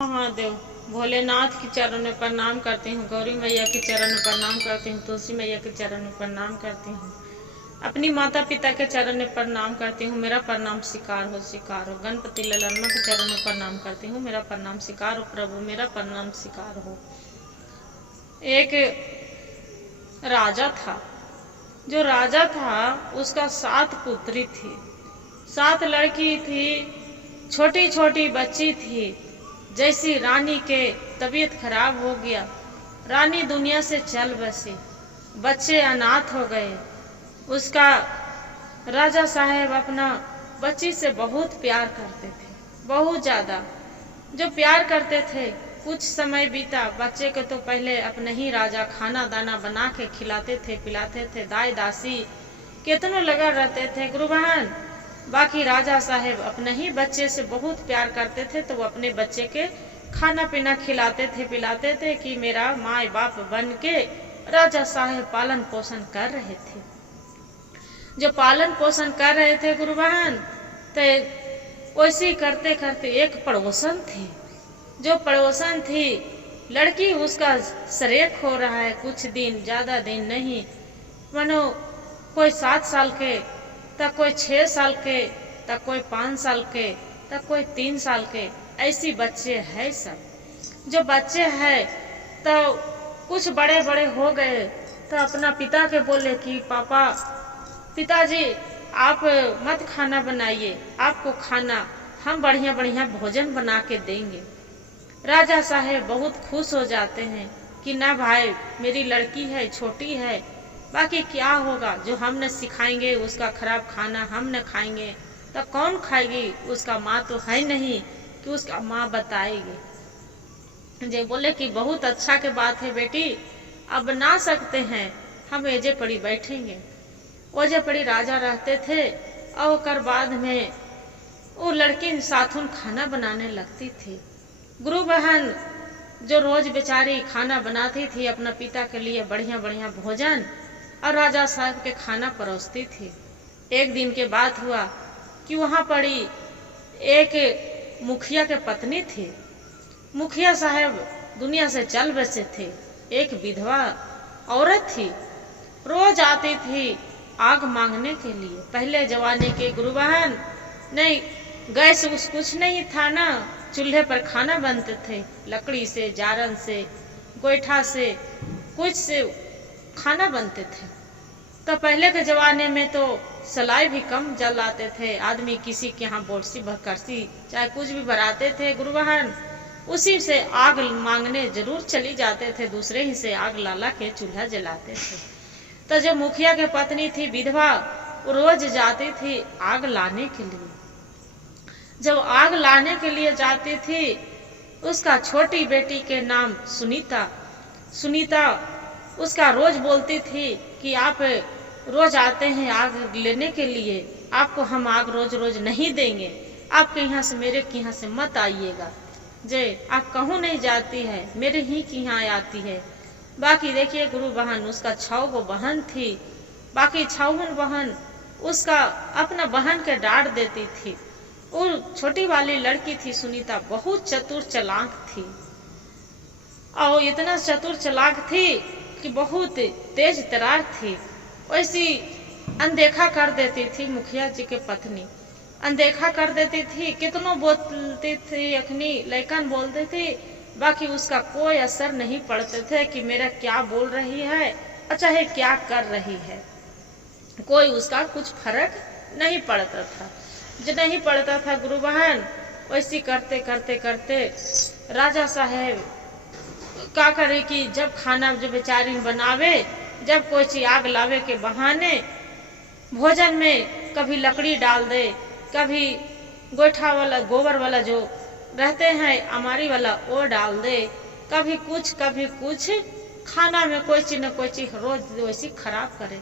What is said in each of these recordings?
महादेव भोलेनाथ के चरण में प्रणाम करती हूँ, गौरी मैया के चरण में प्रणाम करती हूँ, तुलसी मैया के चरण में प्रणाम करती हूँ, अपनी माता पिता के चरण में प्रणाम करती हूँ। मेरा प्रणाम स्वीकार हो, स्वीकार हो। गणपति ललनमा के चरण में प्रणाम करती हूँ, मेरा प्रणाम स्वीकार हो। प्रभु मेरा प्रणाम स्वीकार हो। एक राजा था, जो राजा था उसका 7 पुत्री थी, 7 लड़की थी, छोटी छोटी बच्ची थी। जैसी रानी के तबीयत खराब हो गया, रानी दुनिया से चल बसी, बच्चे अनाथ हो गए। उसका राजा साहेब अपना बच्ची से बहुत प्यार करते थे, बहुत ज़्यादा। जो प्यार करते थे, कुछ समय बीता, बच्चे के तो पहले अपने ही राजा खाना दाना बना के खिलाते थे, पिलाते थे, दाई दासी कितनों लगा रहते थे गुरु बहन। बाकी राजा साहेब अपने ही बच्चे से बहुत प्यार करते थे, तो वो अपने बच्चे के खाना पीना खिलाते थे, पिलाते थे कि मेरा माँ बाप बन के राजा साहेब पालन पोषण कर रहे थे। जो पालन पोषण कर रहे थे गुरु बहन, तो वैसे करते करते एक पड़ोसन थी, जो पड़ोसन थी लड़की, उसका सरेक हो रहा है कुछ दिन, ज्यादा दिन नहीं, मानो कोई 7 साल के, तक कोई 6 साल के, तक कोई 5 साल के, तक कोई 3 साल के, ऐसी बच्चे हैं सब। जो बच्चे हैं तो कुछ बड़े बड़े हो गए, तो अपना पिता के बोले कि पापा, पिताजी आप मत खाना बनाइए, आपको खाना हम बढ़िया बढ़िया भोजन बना के देंगे। राजा साहेब बहुत खुश हो जाते हैं कि ना भाई, मेरी लड़की है, छोटी है, बाकी क्या होगा, जो हमने सिखाएंगे उसका खराब खाना हम न खाएंगे तो कौन खाएगी, उसका माँ तो है नहीं कि उसका माँ बताएगी। जे बोले कि बहुत अच्छा के बात है बेटी, अब बना सकते हैं, हम एजे पड़ी बैठेंगे। ओजे पड़ी राजा रहते थे, और कर बाद में वो लड़की साथुन खाना बनाने लगती थी। गुरु बहन जो रोज बेचारी खाना बनाती थी अपना पिता के लिए बढ़िया बढ़िया भोजन, और राजा साहब के खाना परोसती थी। एक दिन के बात हुआ कि वहां पड़ी एक मुखिया के पत्नी थी। मुखिया साहब दुनिया से चल बसे थे। एक विधवा औरत थी, रोज आती थी आग मांगने के लिए। पहले जमाने के गुरु बहन नहीं, गैस उस कुछ नहीं था ना, चूल्हे पर खाना बनते थे, लकड़ी से, जारन से, गोईठा से, कुछ से खाना बनते थे। तो पहले के जमाने में तो सलाई भी कम जलाते थे, आदमी किसी के यहाँ बोरसी भरसी चाहे कुछ भी भराते थे गुरु बहन, उसी से आग मांगने जरूर चली जाते थे, दूसरे ही से आग लाला के चूल्हा जलाते थे। तो जो मुखिया के पत्नी थी विधवा, वो रोज जाती थी आग लाने के लिए। जब आग लाने के लिए जाती थी, उसका छोटी बेटी के नाम सुनीता, सुनीता उसका रोज बोलती थी कि आप रोज आते हैं आग लेने के लिए, आपको हम आग रोज रोज नहीं देंगे, आपके यहाँ से मेरे के यहाँ से मत आइएगा, जे आप कहूँ नहीं जाती है, मेरे ही के यहाँ आती है। बाकी देखिए गुरु बहन, उसका 6 गो बहन थी, बाकी 6 बहन उसका अपना बहन के डांट देती थी। वो छोटी वाली लड़की थी सुनीता, बहुत चतुर चालाक थी, और इतना चतुर चालाक थी कि बहुत तेज तरार थी। वैसी अनदेखा कर देती थी मुखिया जी के पत्नी, अनदेखा कर देती थी, कितनों बोलती थी, अखनी लैकन बोलती थी, बाकी उसका कोई असर नहीं पड़ते थे कि मेरा क्या बोल रही है, अच्छा है क्या कर रही है, कोई उसका कुछ फर्क नहीं पड़ता था। जो नहीं पड़ता था गुरु बहन, वैसी करते करते करते राजा साहेब क्या करे कि जब खाना जो बेचारी बनावे, जब कोई चीज आग लावे के बहाने भोजन में कभी लकड़ी डाल दे, कभी गोईठा वाला गोबर वाला जो रहते हैं अमारी वाला वो डाल दे, कभी कुछ खाना में कोई चीज न कोई चीज रोज वैसी खराब करे।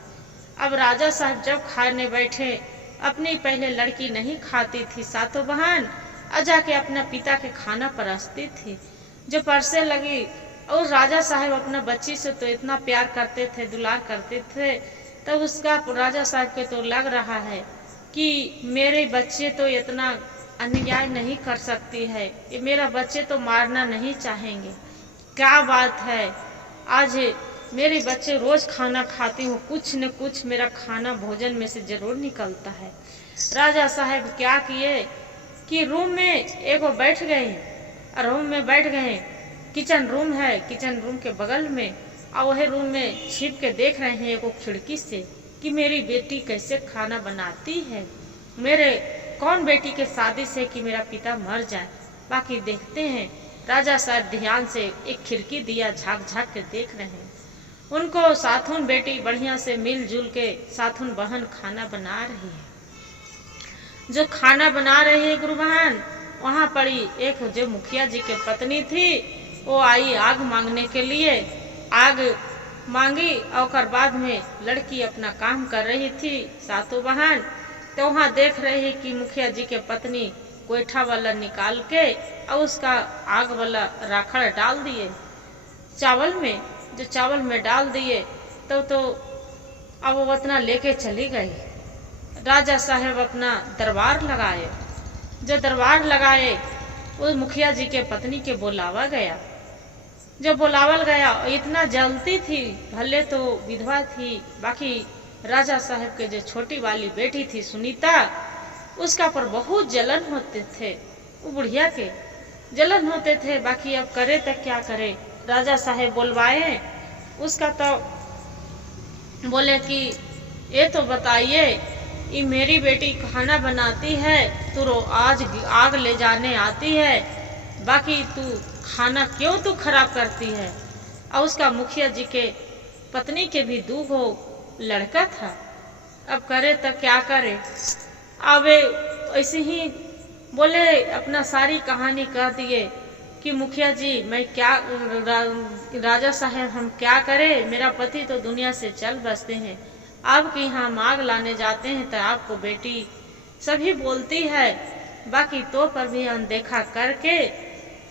अब राजा साहब जब खाने बैठे, अपनी पहले लड़की नहीं खाती थी, 7 बहन जाके अपना पिता के खाना परसती थी। जो परसे लगी, और राजा साहब अपना बच्ची से तो इतना प्यार करते थे, दुलार करते थे, तब तो उसका राजा साहब के तो लग रहा है कि मेरे बच्चे तो इतना अन्याय नहीं कर सकती है। ये मेरा बच्चे तो मारना नहीं चाहेंगे। क्या बात है, आज मेरे बच्चे रोज खाना खाती हूँ, कुछ न कुछ मेरा खाना भोजन में से जरूर निकलता है। राजा साहब क्या किए कि रूम में एक बैठ गए, रूम में बैठ गए, किचन रूम है, किचन रूम के बगल में, और वह रूम में छिप के देख रहे हैं एक खिड़की से कि मेरी बेटी कैसे खाना बनाती है, मेरे कौन बेटी के शादी से कि मेरा पिता मर जाए। बाकी देखते हैं राजा साहब ध्यान से एक खिड़की दिया झाँक झाँक के देख रहे हैं। उनको साथुन बेटी बढ़िया से मिलजुल के साथुन बहन खाना बना रही है। जो खाना बना रही है गुरु बहन, वहाँ पड़ी एक जो मुखिया जी के पत्नी थी, वो आई आग मांगने के लिए, आग मांगी और बाद में लड़की अपना काम कर रही थी सातों बहन। तो वहाँ देख रही कि मुखिया जी के पत्नी गोईठा वाला निकाल के और उसका आग वाला राखड़ डाल दिए चावल में, जो चावल में डाल दिए तो अब वो उतना लेके चली गई। राजा साहब अपना दरबार लगाए, जो दरबार लगाए वो मुखिया जी के पत्नी के बुलावा गया। जब बुलावल गया इतना जलती थी, भले तो विधवा थी, बाकी राजा साहब के जो छोटी वाली बेटी थी सुनीता, उसका पर बहुत जलन होते थे, वो बुढ़िया के जलन होते थे। बाकी अब करे तक क्या करे, राजा साहब बुलवाए उसका, तो बोले कि ये तो बताइए, ये मेरी बेटी खाना बनाती है तो आज आग ले जाने आती है, बाकी तू खाना क्यों तू खराब करती है। और उसका मुखिया जी के पत्नी के भी दूगो लड़का था, अब करे तो क्या करे। अब ऐसे ही बोले अपना सारी कहानी कह दिए कि मुखिया जी मैं क्या राजा साहब हम क्या करें, मेरा पति तो दुनिया से चल बसते हैं, आपके यहाँ मांग लाने जाते हैं तो आपको बेटी सभी बोलती है, बाकी तो पर भी अनदेखा करके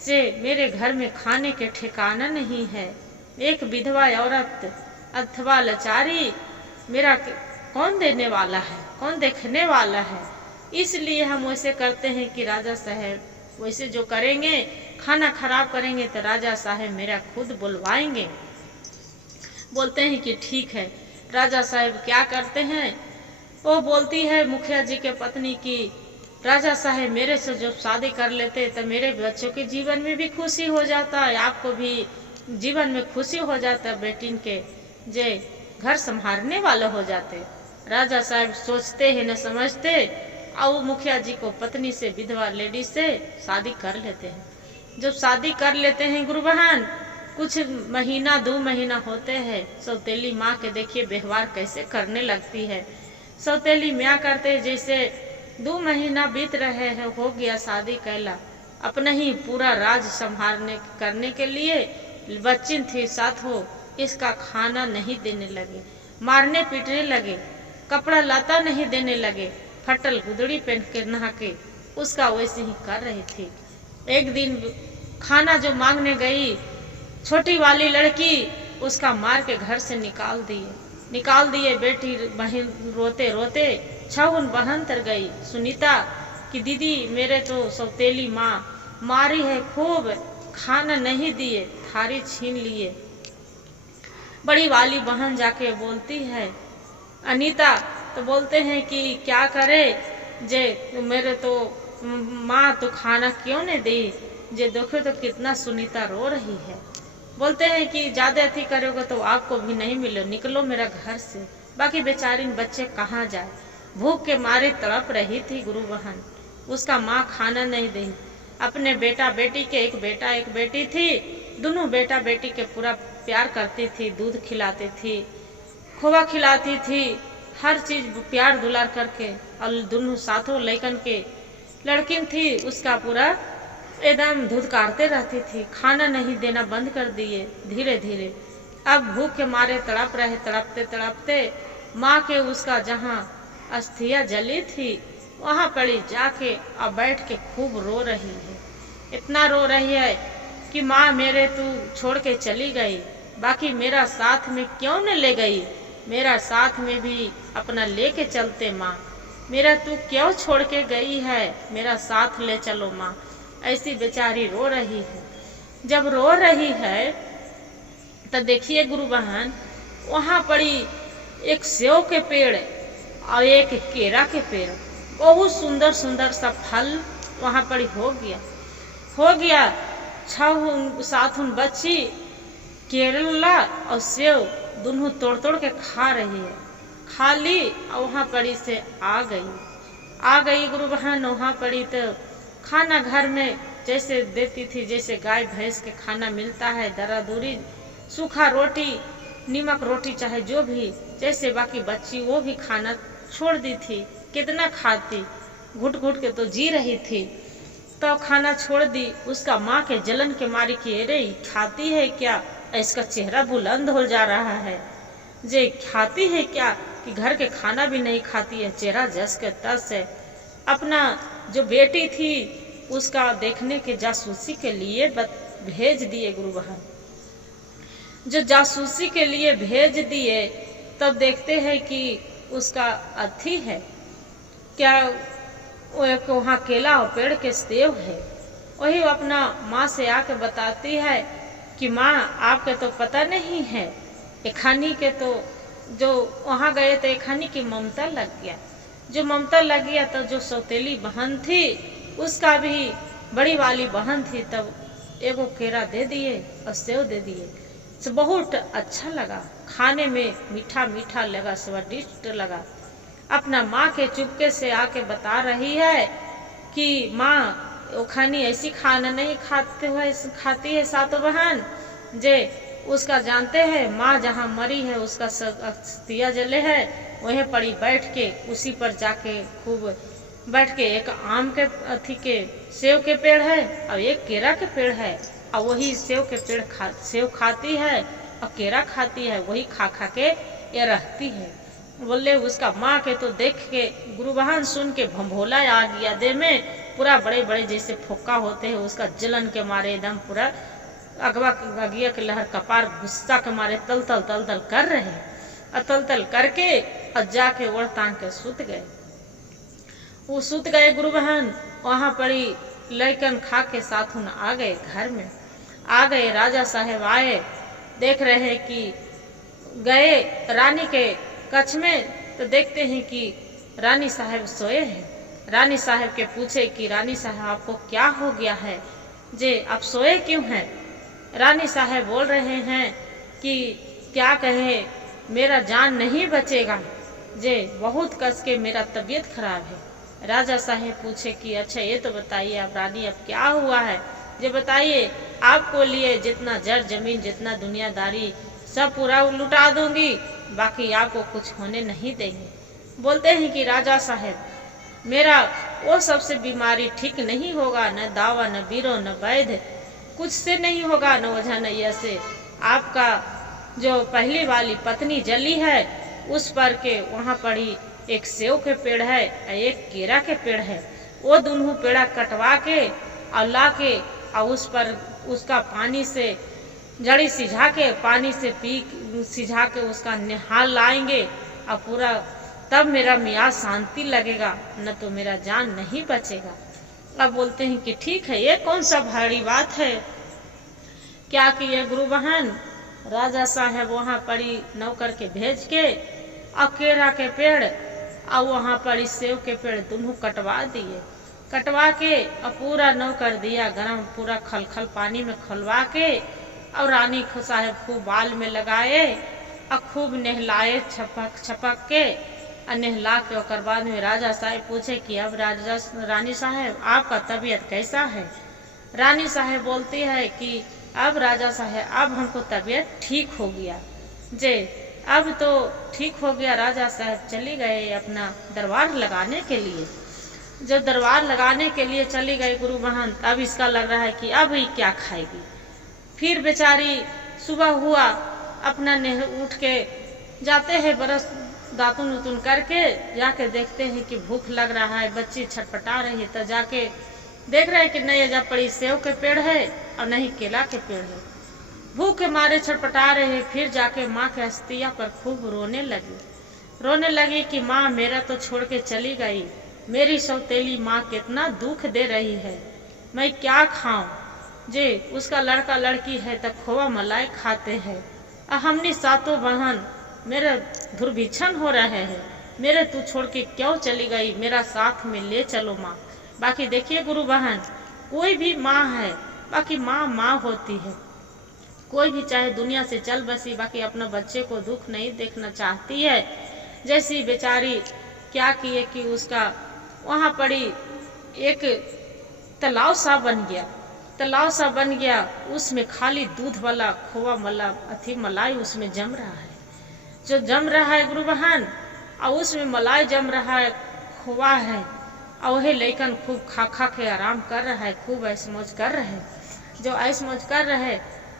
से मेरे घर में खाने के ठिकाना नहीं है। एक विधवा औरत अथवा लाचारी मेरा कौन देने वाला है, कौन देखने वाला है। इसलिए हम वैसे करते हैं कि राजा साहब वैसे जो करेंगे, खाना खराब करेंगे तो राजा साहब मेरा खुद बुलवाएंगे। बोलते हैं कि ठीक है। राजा साहब क्या करते हैं, वो बोलती है मुखिया जी के पत्नी की, राजा साहब मेरे से जो शादी कर लेते तो मेरे बच्चों के जीवन में भी खुशी हो जाता है, आपको भी जीवन में खुशी हो जाता, बेटिन के जे घर संभालने वाले हो जाते। राजा साहब सोचते हैं न समझते, और मुखिया जी को पत्नी से विधवा लेडी से शादी कर लेते हैं। जब शादी कर लेते हैं गुरु बहन, कुछ महीना 2 महीना होते हैं, सौतेली माँ के देखिए व्यवहार कैसे करने लगती है। सौतेली माँ करते जैसे 2 महीना बीत रहे हैं, हो गया शादी कैला, अपना ही पूरा राज संभालने करने के लिए बच्चिन थी साथ हो, इसका खाना नहीं देने लगे, मारने पीटने लगे, कपड़ा लाता नहीं देने लगे, फटल गुदड़ी पहन के नहा के उसका वैसे ही कर रही थी। एक दिन खाना जो मांगने गई छोटी वाली लड़की, उसका मार के घर से निकाल दिए। बेटी बहन रोते रोते छहुन बहन तर गई सुनीता कि दीदी मेरे तो सौतेली माँ मारी है खूब, खाना नहीं दिए, थारी छीन लिए। बड़ी वाली बहन जाके बोलती है अनीता, तो बोलते हैं कि क्या करे जे मेरे तो माँ तो खाना क्यों नहीं दी, जे देखो तो कितना सुनीता रो रही है। बोलते हैं कि ज्यादा अथी करोगे तो आपको भी नहीं मिलो, निकलो मेरा घर से। बाकी बेचारी बच्चे कहाँ जाए, भूख के मारे तड़प रही थी गुरु बहन, उसका माँ खाना नहीं दी। अपने बेटा बेटी के, एक बेटा एक बेटी थी, दोनों बेटा बेटी के पूरा प्यार करती थी, दूध खिलाती थी, खोवा खिलाती थी, हर चीज प्यार दुलार करके, और दोनों साथों लेकन के लड़किन थी, उसका पूरा एकदम दूध काटते रहती थी। खाना नहीं देना बंद कर दिए धीरे धीरे। अब भूख के मारे तड़प रहे, तड़पते तड़पते माँ के उसका जहाँ अस्थिया जली थी वहाँ पड़ी जाके अब बैठ के खूब रो रही है। इतना रो रही है कि माँ मेरे तू छोड़ के चली गई, बाकी मेरा साथ में क्यों न ले गई, मेरा साथ में भी अपना लेके चलते माँ, मेरा तू क्यों छोड़ के गई है, मेरा साथ ले चलो माँ। ऐसी बेचारी रो रही है। जब रो रही है तो देखिए गुरु बहन, वहाँ पड़ी एक सेव के पेड़ और एक केरा के पेड़, बहुत सुंदर सुंदर सा फल वहाँ पड़ी हो गया। 6-7 बच्ची केला और सेव दोनों तोड़ तोड़ के खा रही है। खा ली और वहाँ पड़ी से आ गई गुरु बहन। वहाँ पड़ी तो खाना घर में जैसे देती थी, जैसे गाय भैंस के खाना मिलता है, दरा दूरी सूखा रोटी, नीमक रोटी, चाहे जो भी, जैसे बाकी बच्ची वो भी खाना छोड़ दी थी। कितना खाती, घुट घुट के तो जी रही थी, तो खाना छोड़ दी। उसका माँ के जलन के मारे कि अरे खाती है क्या, इसका चेहरा बुलंद हो जा रहा है, जे खाती है क्या कि घर के खाना भी नहीं खाती है, चेहरा जस के तस है। अपना जो बेटी थी उसका देखने के जासूसी के लिए भेज दिए गुरु बहन। जो जासूसी के लिए भेज दिए तब देखते हैं कि उसका अथी है क्या, एक वहाँ केला और पेड़ के सेव है। वही अपना माँ से आके बताती है कि माँ आपके तो पता नहीं है, एखानी के तो जो वहाँ गए थे एखानी की ममता लग गया। जो ममता लग गया तो जो सौतेली बहन थी उसका भी बड़ी वाली बहन थी, तब एगो केरा दे दिए और सेव दे दिए। तो बहुत अच्छा लगा, खाने में मीठा मीठा लगा, स्वादिष्ट लगा। अपना माँ के चुपके से आके बता रही है कि माँ ओखानी ऐसी खाना नहीं खाती है 7 बहन, जे उसका जानते हैं माँ जहाँ मरी है उसका दिया जले है, वहीं पड़ी बैठ के उसी पर जाके खूब बैठ के, एक आम के अथी के सेव के पेड़ है और एक केरा के पेड़ है, और वही सेव के पेड़ सेव खाती है और केरा खाती है, वही खा खा के ये रहती है। बोले उसका माँ के तो देख के गुरु बहन सुन के भंभोला आ गया देह में, पूरा बड़े बड़े जैसे फोक्का होते हैं, उसका जलन के मारे एकदम पूरा अगिया के लहर कपार गुस्सा के मारे तल तल कर रहे हैं। और तल तल करके और जाके ओढ़ तांग के सुत गए। वो सुत गए गुरु बहन। वहाँ पड़ी लड़कन खा के साथ उन आ गए, घर में आ गए। राजा साहेब आए, देख रहे हैं कि गए रानी के कक्ष में तो देखते हैं कि रानी साहब सोए हैं। रानी साहब के पूछे कि रानी साहब आपको क्या हो गया है, जे आप सोए क्यों हैं? रानी साहब बोल रहे हैं कि क्या कहे, मेरा जान नहीं बचेगा, जे बहुत कस के मेरा तबीयत खराब है। राजा साहब पूछे कि अच्छा ये तो बताइए आप रानी अब क्या हुआ है, जे बताइए, आपको लिए जितना जड़ जमीन जितना दुनियादारी सब पूरा लुटा दूंगी, बाकी आपको कुछ होने नहीं देंगे। बोलते हैं कि राजा साहब मेरा वो सबसे बीमारी ठीक नहीं होगा, न दावा न बीरो न वैद्य, कुछ से नहीं होगा, न वजह न ऐसे। आपका जो पहली वाली पत्नी जली है उस पर के वहाँ पड़ी एक सेव के पेड़ है और एक केरा के पेड़ है, वो दोनों पेड़ा कटवा के और ला के और उस पर उसका पानी से जड़ी सिझा के पानी से सिझा के उसका निहाल लाएंगे और पूरा, तब मेरा मियाँ शांति लगेगा, न तो मेरा जान नहीं बचेगा। अब बोलते हैं कि ठीक है, ये कौन सा भारी बात है। क्या किए गुरु बहन, राजा साहब वहाँ पड़ी नौकर के भेज के और केरा के पेड़ और वहाँ पड़ी सेव के पेड़ दोनों कटवा दिए। कटवा के और पूरा नौकर दिया गरम, पूरा खलखल पानी में खलवा के और रानी साहब खूब बाल में लगाए और खूब नहलाए छपक के और नहला के। और बाद में राजा साहब पूछे कि अब रानी साहब आपका तबीयत कैसा है। रानी साहब बोलती है कि अब राजा साहब अब हमको तबीयत ठीक हो गया, जे अब तो ठीक हो गया। राजा साहब चली गए अपना दरबार लगाने के लिए। जब दरबार लगाने के लिए चली गई गुरु बहन, तब इसका लग रहा है कि अब ये क्या खाएगी। फिर बेचारी सुबह हुआ अपना उठ के जाते हैं, बरस दातुन उतुन करके जाके देखते हैं कि भूख लग रहा है, बच्ची छटपटा रही है। तो जाके देख रहे हैं कि नहीं जा पड़ी सेव के पेड़ है और नहीं केला के पेड़ है। भूख के मारे छटपटा रहे हैं। फिर जाके माँ के अस्तिया पर खूब रोने लगी। रोने लगी कि माँ मेरा तो छोड़ के चली गई, मेरी सौतेली माँ कितना दुख दे रही है, मैं क्या खाऊं। जे उसका लड़का लड़की है तो खोवा मलाई खाते हैं, हमने सातों बहन मेरा दुर्भिक्षण हो रहे हैं, मेरे तू छोड़ के क्यों चली गई, मेरा साथ में ले चलो माँ। बाकी देखिए गुरु बहन, कोई भी माँ है, बाकी माँ माँ होती है। कोई भी चाहे दुनिया से चल बसी, बाकी अपने बच्चे को दुख नहीं देखना चाहती है। जैसी बेचारी क्या किए कि उसका वहाँ पड़ी एक तालाब सा बन गया, तालाब सा बन गया, उसमें खाली दूध वाला खोवा मलाई उसमें जम रहा है, जो जम रहा है गुरु बहन, और उसमें मलाई जम रहा है, खोवा है, और वही लेकिन खूब खा खा के आराम कर रहा है, खूब ऐश मौज कर रहे हैं। जो ऐश मौज कर रहे,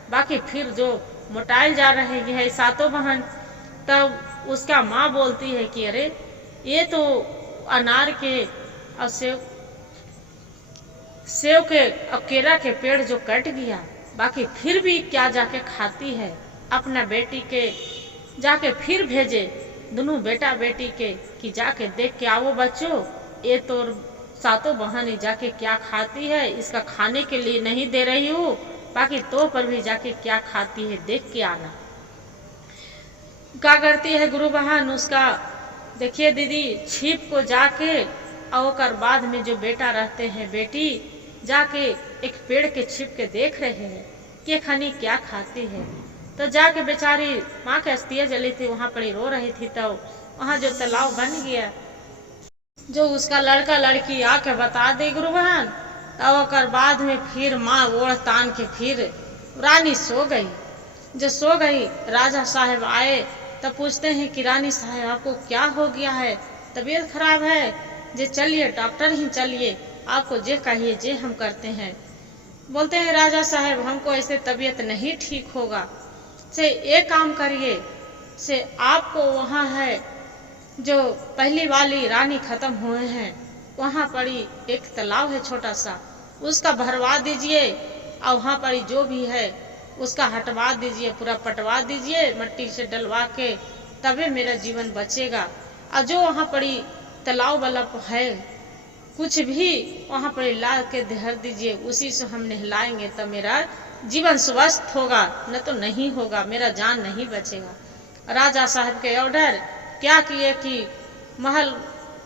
बाकी फिर जो मोटाइल जा रहे है सातों बहन, तब उसका माँ बोलती है कि अरे ये तो अनार के और सेव के और केरा के पेड़ जो कट गया, बाकी फिर भी क्या जाके खाती है। अपना बेटी के जाके फिर भेजे, दोनों बेटा बेटी के, कि जाके देख के आओ बच्चों, ये तो सातों बहन जाके क्या खाती है, इसका खाने के लिए नहीं दे रही हूँ, बाकी तो पर भी जाके क्या खाती है देख के आना। क्या करती है गुरु बहन, उसका देखिए दीदी छिप को जाके, और बाद में जो बेटा रहते हैं बेटी जाके एक पेड़ के छिप के देख रहे हैं कि खनी क्या खाती है। तो जाके बेचारी माँ के अस्तिया जली थी, वहाँ पर रो रही थी, तो वहाँ जो तालाब बन गया, जो उसका लड़का लड़की आके बता दे गुरु बहन, तब बाद में फिर माँ ओढ़ तान के फिर रानी सो गई। जो सो गई, राजा साहब आए तब पूछते हैं कि रानी साहब आपको क्या हो गया है, तबीयत खराब है, जे चलिए डॉक्टर ही चलिए, आपको जे कहिए जे हम करते हैं। बोलते हैं राजा साहब हमको ऐसे तबीयत नहीं ठीक होगा, से एक काम करिए, से आपको वहाँ है जो पहली वाली रानी खत्म हुए हैं, वहाँ पड़ी एक तालाब है छोटा सा, उसका भरवा दीजिए, और वहाँ पड़ी जो भी है उसका हटवा दीजिए, पूरा पटवा दीजिए मट्टी से डलवा के, तभी मेरा जीवन बचेगा। और जो वहाँ पड़ी तालाब वाला है कुछ भी वहाँ पर ला के धर दीजिए, उसी से हम नहलाएंगे तो मेरा जीवन स्वस्थ होगा, न तो नहीं होगा, मेरा जान नहीं बचेगा। राजा साहब के ऑर्डर क्या किए कि महल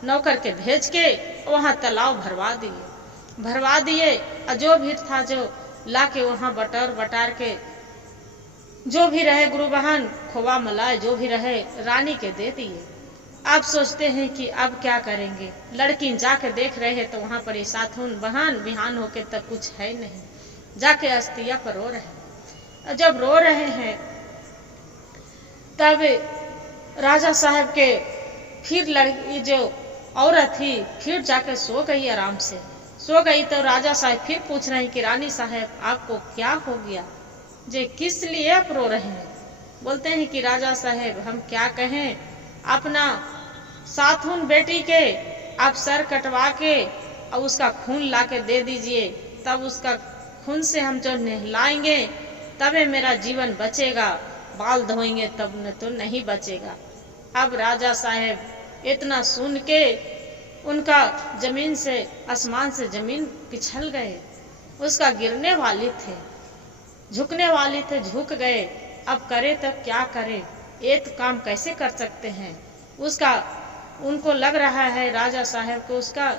नौकर के भेज के वहाँ तालाब भरवा दिए, और जो भी था जो ला के वहाँ बटार के जो भी रहे गुरु बहन, खोवा मलाई जो भी रहे रानी के दे दिए। अब सोचते हैं कि अब क्या करेंगे, लड़की जाके देख रहे हैं तो वहाँ पर साथुन बहन बिहान होके तक कुछ है नहीं, जाके अस्तिया पर रो रहे। जब रो रहे हैं तब राजा साहब के फिर लड़की जो औरत थी फिर जाकर सो गई, आराम से सो गई। तो राजा साहब फिर पूछ रहे हैं कि रानी साहब आपको क्या हो गया, जे किस लिए आप रो रहे हैं। बोलते हैं कि राजा साहब हम क्या कहें, अपना साथुन बेटी के आप सर कटवा के और उसका खून ला के दे दीजिए, तब उसका खून से हम जो नहलाएंगे तबे मेरा जीवन बचेगा, बाल धोएंगे तब न तो नहीं बचेगा। अब राजा साहब इतना सुन के उनका जमीन से आसमान से जमीन पिछल गए, उसका गिरने वाले थे, झुकने वाले थे, झुक गए। अब करे तब क्या करे, एक काम कैसे कर सकते हैं। उसका उनको लग रहा है राजा साहब को उसका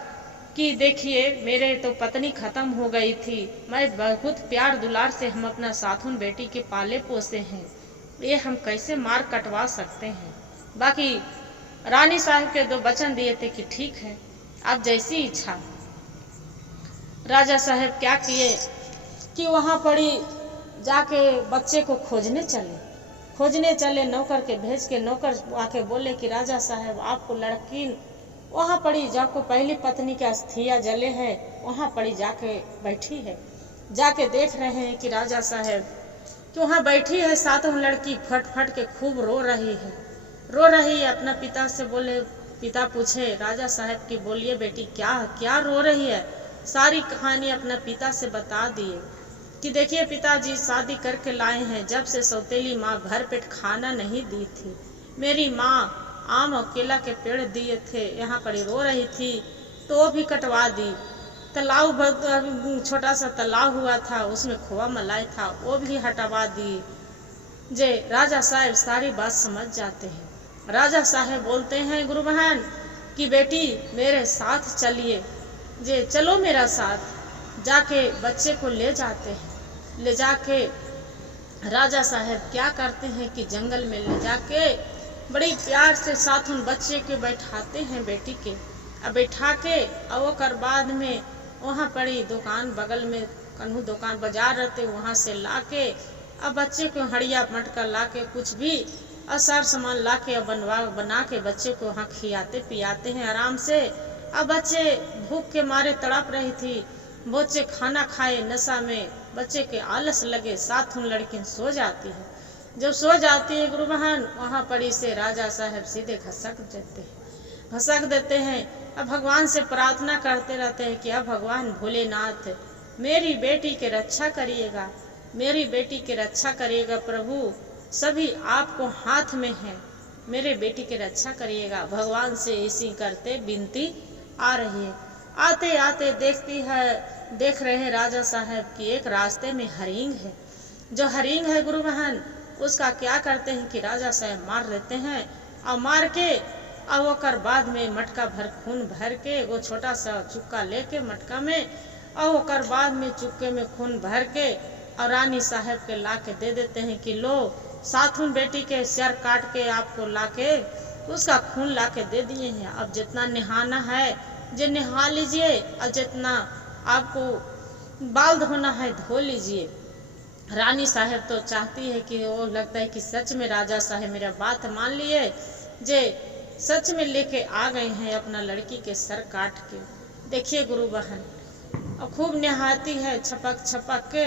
कि देखिए मेरे तो पत्नी खत्म हो गई थी, मैं बहुत प्यार दुलार से हम अपना साथुन बेटी के पाले पोसे हैं, ये हम कैसे मार कटवा सकते हैं। बाकी रानी साहब के दो वचन दिए थे कि ठीक है आप जैसी इच्छा। राजा साहब क्या किए कि वहाँ पड़ी जाके बच्चे को खोजने चले, नौकर के भेज के, नौकर आके बोले कि राजा साहब आपको लड़की वहाँ पड़ी जाको पहली पत्नी के अस्थिया जले है, वहाँ पड़ी जाके बैठी है। जाके देख रहे हैं कि राजा साहब तो वहाँ बैठी है, सातों लड़की फट फट के खूब रो रही है। अपना पिता से बोले, पिता पूछे राजा साहब की बोलिए बेटी क्या रो रही है। सारी कहानी अपना पिता से बता दिए कि देखिए पिताजी शादी करके लाए हैं, जब से सौतेली माँ भर पेट खाना नहीं दी थी, मेरी माँ आम और केला के पेड़ दिए थे, यहाँ पर रो रही थी तो वो भी कटवा दी। तालाब, छोटा सा तालाब हुआ था, उसमें खोआ मलाई था, वो भी हटवा दी। जे राजा साहब सारी बात समझ जाते हैं। राजा साहब बोलते हैं गुरु बहन कि बेटी मेरे साथ चलिए, जे चलो मेरा साथ। जाके बच्चे को ले जाते हैं। ले जाके राजा साहब क्या करते हैं कि जंगल में ले जाके बड़ी प्यार से साथ उन बच्चे के बैठाते हैं, बेटी के। अब बैठा के और बाद में वहाँ पड़ी दुकान, बगल में कन्हू दुकान बाजार रहते, वहाँ से लाके अब बच्चे को हड़िया मटका लाके कुछ भी असर सामान लाके अब बना के बच्चे को वहाँ खियाते पियाते हैं आराम से। अब बच्चे भूख के मारे तड़प रही थी, बच्चे खाना खाए नशा में, बच्चे के आलस लगे, साथ उन लड़की सो जाती है। जब सो जाती है गुरु बहन, वहाँ पड़ी से राजा साहब सीधे घसक देते हैं। अब भगवान से प्रार्थना करते रहते हैं कि अब भगवान भोलेनाथ मेरी बेटी की रक्षा करिएगा, मेरी बेटी की रक्षा करिएगा प्रभु, सभी आपको हाथ में है, मेरे बेटी की रक्षा करिएगा। भगवान से ऐसी करते विनती आ रही है। आते आते देख रहे हैं राजा साहब कि एक रास्ते में हरिंग है। जो हरिंग है गुरु बहन, उसका क्या करते हैं कि राजा साहब मार लेते हैं और मार के और ओकर बाद में मटका भर खून भर के, वो छोटा सा चुक्का लेके मटका में, और ओकर बाद में चुक्के में खून भर के और रानी साहब के ला के दे देते हैं कि लो साथुन बेटी के सिर काट के आपको लाके उसका खून लाके दे दिए हैं। अब जितना नहाना है जो नहा लीजिए और जितना आपको बाल धोना है धो लीजिए। रानी साहब तो चाहती है कि वो लगता है कि सच में राजा साहब मेरा बात मान लिए, जे सच में लेके आ गए हैं अपना लड़की के सर काट के। देखिए गुरु बहन, और खूब नहाती है छपक के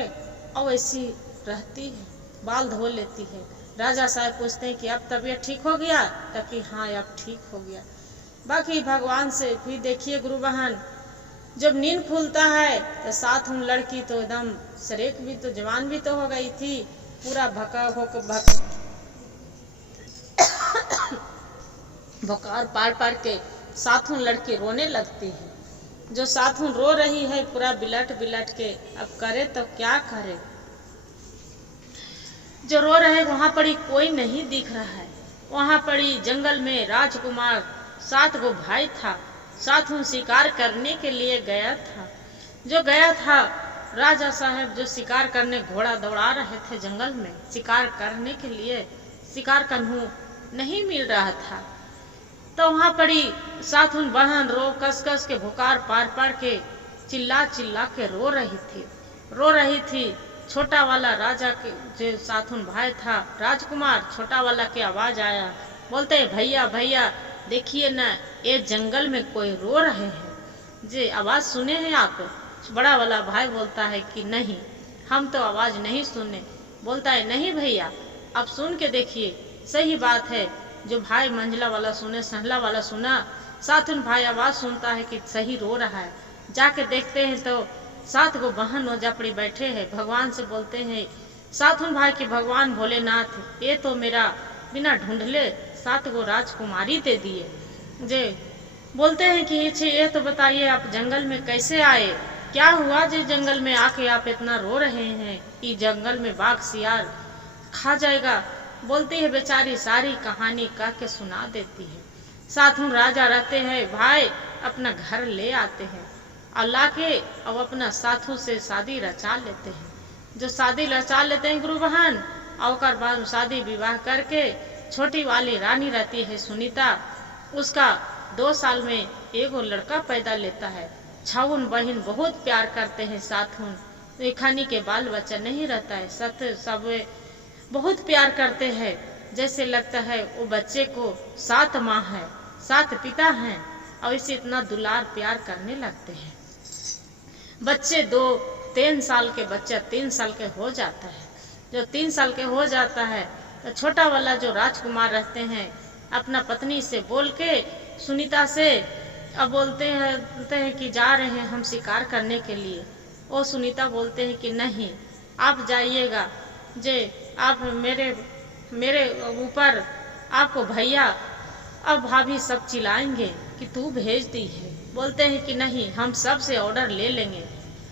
और ऐसी रहती है, बाल धो लेती है। राजा साहब पूछते हैं कि अब तबीयत ठीक हो गया? तब कि हाँ अब ठीक हो गया। बाकी भगवान से फिर देखिए गुरु बहन, जब नींद खुलता है तो साथ उन लड़की तो एकदम सरेक भी तो जवान भी तो हो गई थी, पूरा भकार पार के साथुन लड़की रोने लगती है। जो साथुन रो रही है पूरा बिलट के, अब करे तो क्या करे। जो रो रहे वहां पड़ी कोई नहीं दिख रहा है। वहां पड़ी जंगल में राजकुमार 7 गो भाई था, साथुन शिकार करने के लिए गया था। जो गया था राजा साहब, जो शिकार करने घोड़ा दौड़ा रहे थे जंगल में शिकार करने के लिए, शिकार कन्हू नहीं मिल रहा था। तो वहां पड़ी साथुन बहन कस के भुकार पार के चिल्ला के रो रही थी। छोटा वाला राजा के जो साथुन भाई था राजकुमार, छोटा वाला के आवाज आया, बोलते हैं भैया देखिए ना, ये जंगल में कोई रो रहे हैं, जे आवाज सुने हैं आप? बड़ा वाला भाई बोलता है कि नहीं, हम तो आवाज नहीं सुने। बोलता है नहीं भैया, आप सुन के देखिए, सही बात है। जो भाई मंझला वाला सुने, सहला वाला सुना, साथुन भाई आवाज सुनता है कि सही रो रहा है। जाके देखते हैं तो 7 गो बहन ओजापड़ी बैठे हैं। भगवान से बोलते हैं साथुन भाई कि भगवान भोलेनाथ, ये तो मेरा बिना ढूंढले 7 गो राजकुमारी दे दिए। जे बोलते हैं कि ये तो बताइए आप जंगल में कैसे आए, क्या हुआ जो जंगल में आके आप इतना रो रहे हैं कि जंगल में बाघ सियार खा जाएगा। बोलती है बेचारी सारी कहानी कह के सुना देती है। साथुन राजा रहते हैं भाई अपना घर ले आते हैं और लाके अब अपना साथू से शादी रचा लेते हैं। जो शादी रचा लेते हैं गुरु बहन, और बाद शादी विवाह करके छोटी वाली रानी रहती है सुनीता, उसका 2 साल में एगो लड़का पैदा लेता है। छाउन बहन बहुत प्यार करते हैं साथुन, खानी के बाल बच्चा नहीं रहता है, सब बहुत प्यार करते हैं, जैसे लगता है वो बच्चे को 7 माँ है, 7 पिता हैं, और इसे इतना दुलार प्यार करने लगते हैं। बच्चे 3 साल के बच्चा 3 साल के हो जाता है। जो 3 साल के हो जाता है तो छोटा वाला जो राजकुमार रहते हैं अपना पत्नी से बोल के सुनीता से अब बोलते हैं कि जा रहे हैं हम शिकार करने के लिए। वो सुनीता बोलते हैं कि नहीं आप जाइएगा, जे आप मेरे ऊपर आपको भैया अब भाभी सब चिल्लाएंगे कि तू भेजती है। बोलते हैं कि नहीं, हम सब से ऑर्डर ले लेंगे।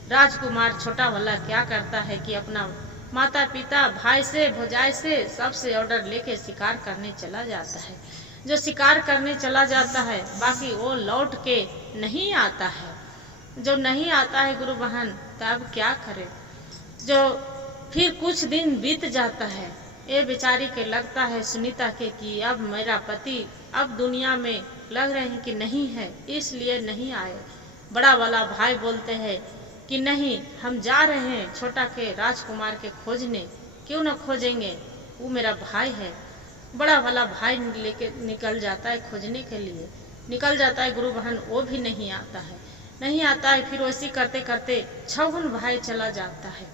राजकुमार छोटा वाला क्या करता है कि अपना माता पिता, भाई से, भौजाई से सबसे ऑर्डर लेके शिकार करने चला जाता है। जो शिकार करने चला जाता है, बाकी वो लौट के नहीं आता है। जो नहीं आता है गुरु बहन, तब क्या करे। जो फिर कुछ दिन बीत जाता है, ये बेचारी के लगता है सुनीता के कि अब मेरा पति अब दुनिया में लग रहे हैं कि नहीं है, इसलिए नहीं आए। बड़ा वाला भाई बोलते हैं कि नहीं, हम जा रहे हैं छोटा के राजकुमार के खोजने। क्यों न खोजेंगे, वो मेरा भाई है। बड़ा वाला भाई लेके निकल जाता है खोजने के लिए। निकल जाता है गुरु बहन, वो भी नहीं आता है। नहीं आता है, फिर वैसे करते करते छहुन भाई चला जाता है।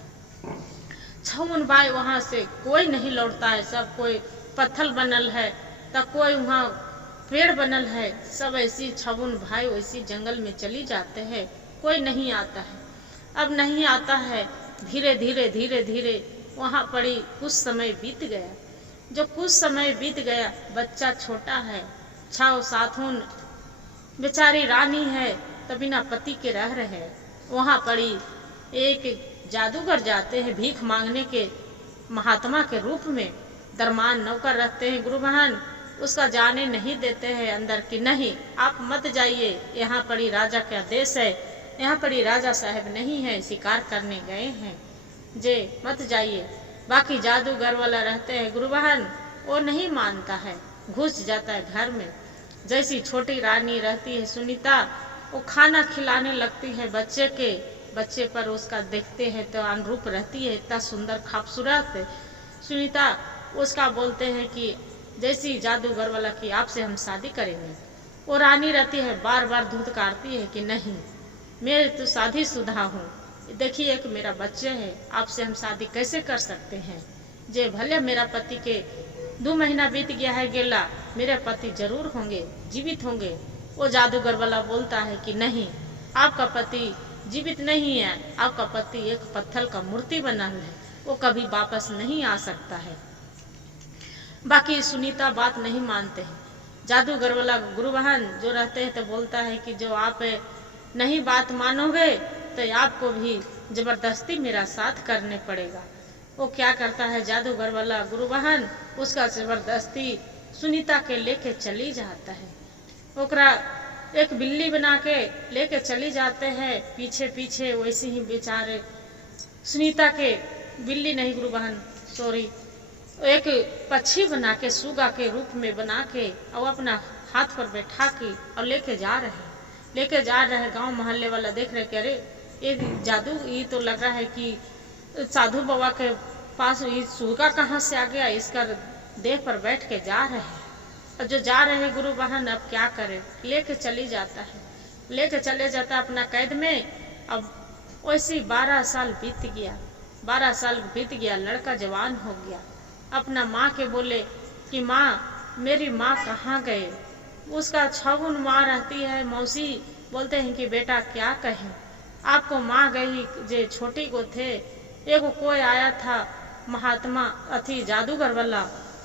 छहुन भाई वहाँ से कोई नहीं लौटता है। सब कोई पत्थर बनल है, तब कोई वहाँ पेड़ बनल है। सब ऐसी छहुन भाई वैसी जंगल में चली जाते हैं, कोई नहीं आता है। अब नहीं आता है, धीरे धीरे धीरे धीरे वहाँ पड़ी कुछ समय बीत गया। जो कुछ समय बीत गया, बच्चा छोटा है, 6-7 बेचारी रानी है, तब बिना पति के रह रहे। वहाँ पड़ी एक जादूगर जाते हैं भीख मांगने के महात्मा के रूप में। दरमान नौकर रहते हैं गुरु बहन, उसका जाने नहीं देते हैं अंदर कि नहीं, आप मत जाइए, यहाँ पड़ी राजा का देश है, यहाँ पड़ी राजा साहब नहीं है, शिकार करने गए हैं, जे मत जाइए। बाकी जादूगर वाला रहते हैं गुरु बहन, वो नहीं मानता है, घुस जाता है घर में। जैसी छोटी रानी रहती है सुनीता, वो खाना खिलाने लगती है बच्चे पर उसका देखते हैं तो अनुरूप रहती है, इतना सुंदर खूबसूरत सुनीता। उसका बोलते हैं कि जैसी जादूगर वाला कि आपसे हम शादी करेंगे। वो रानी रहती है, बार बार दूध काटती है कि नहीं, मैं तो शादीशुदा हूँ, देखिए एक मेरा बच्चे है, आपसे हम शादी कैसे कर सकते हैं। जे भले मेरा पति के 2 महीना बीत गया है गेला, मेरे पति जरूर होंगे, जीवित होंगे। वो जादूगर वाला बोलता है कि नहीं, आपका पति जीवित नहीं है, आपका पति एक पत्थर का मूर्ति बना है, वो कभी वापस नहीं आ सकता है। बाकी सुनीता बात नहीं मानते हैं। जादूगर वाला गुरु बहन जो रहते हैं तो बोलता है कि जो आप नहीं बात मानोगे तो आपको भी जबरदस्ती मेरा साथ करने पड़ेगा। वो क्या करता है जादूगर वाला गुरु बहन, उसका जबरदस्ती सुनीता के लेके चली जाता है। ओकरा एक बिल्ली बना के लेके चली जाते हैं पीछे पीछे। वैसे ही बेचारे सुनीता के बिल्ली नहीं गुरु बहन सॉरी, एक पक्षी बना के सुगा के रूप में बना के और अपना हाथ पर बैठा के और लेके जा रहे गांव मोहल्ले वाला देख रहे कि अरे ये जादू, ये तो लग रहा है कि साधु बाबा के पास ये सुगा कहाँ से आ गया, इसका देह पर बैठ के जा रहे हैं। और जो जा रहे गुरु बहन अब क्या करे, लेके चली जाता है, लेके चले जाता अपना कैद में। अब वैसे 12 साल बीत गया, 12 साल बीत गया, लड़का जवान हो गया। अपना माँ के बोले कि माँ, मेरी माँ कहाँ गए। उसका 6 माँ रहती है, मौसी बोलते हैं कि बेटा क्या कहें, आपको माँ गई जे छोटी को थे, एगो कोई आया था महात्मा अथी जादूगर वाला,